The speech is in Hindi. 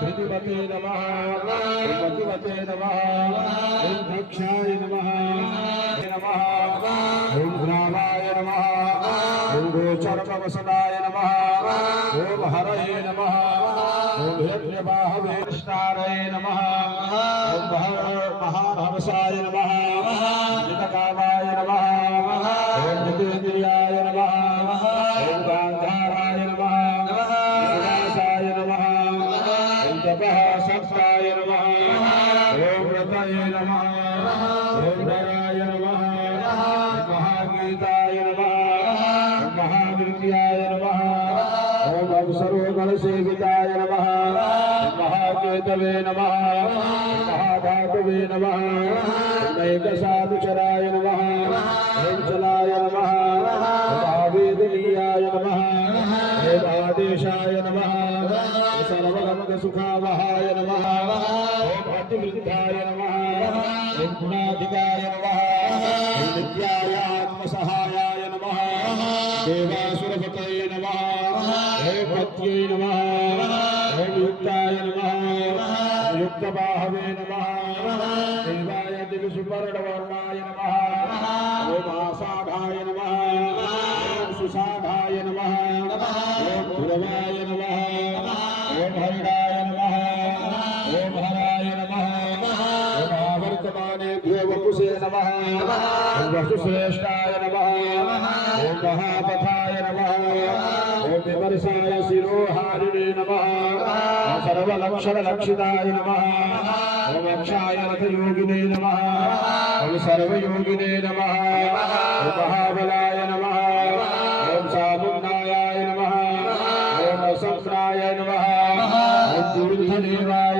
धृतिपते नमः मतिपते नमः ओं भक्षाय नमः नमः ओं रामाय नमः ओं गोचरवसदाय नमः ओं हरये नमः ओं यज्ञबाहवे कृष्णाय नमः ओं महाहंसाय नमः जितकामाय नमः ओं जितेन्द्रियाय नमः ओं गान्धाराय नमः विनाशाय नमः ओं तपः सत्ताय नमः ओं व्रताय नमः ओं धराय नमः महागीताय नमः महावृत्याय नमः ओं अवसरोगणसेविताय नमः महाकेतवे नमः महाधातवे नमः नैकसाधुचराय नमः ओं चलाय नमः महावेदनीयाय नमः ओं आदेशाय नमः सर्वगमगसुखावहाय नमः ओं अतिवृद्धाय नमः ओं गुणाधिकाय नमः ओं नित्याय आत्मसहायाय नमः देवासुरपतये नमः ओं पत्यै नमः ओं युक्ताय नमः युक्तबाहवे नमः देवाय दिव्यसुपर्णवर्णाय नमः ओं आषाढाय नमः ओं सुषाढाय नमः ओं ध्रुवाय नमः ओं हरिणाय नमः ओं हराय नमः ओं आवर्तमानेभ्यो वपुषे नमः ओं वसुश्रेष्ठाय नमः ओं महापथाय नमः ओं विमर्शाय शिरोहारिणे नमः ओं सर्वलक्षणलक्षिताय नमः ओं अक्षाय रथयोगिने नमः ओं सर्वयोगिने नमः ओं महाबलाय नमः ओं सामुन्नायाय नमः ओं असंक्राय नमः ओं दुर्धदेवाय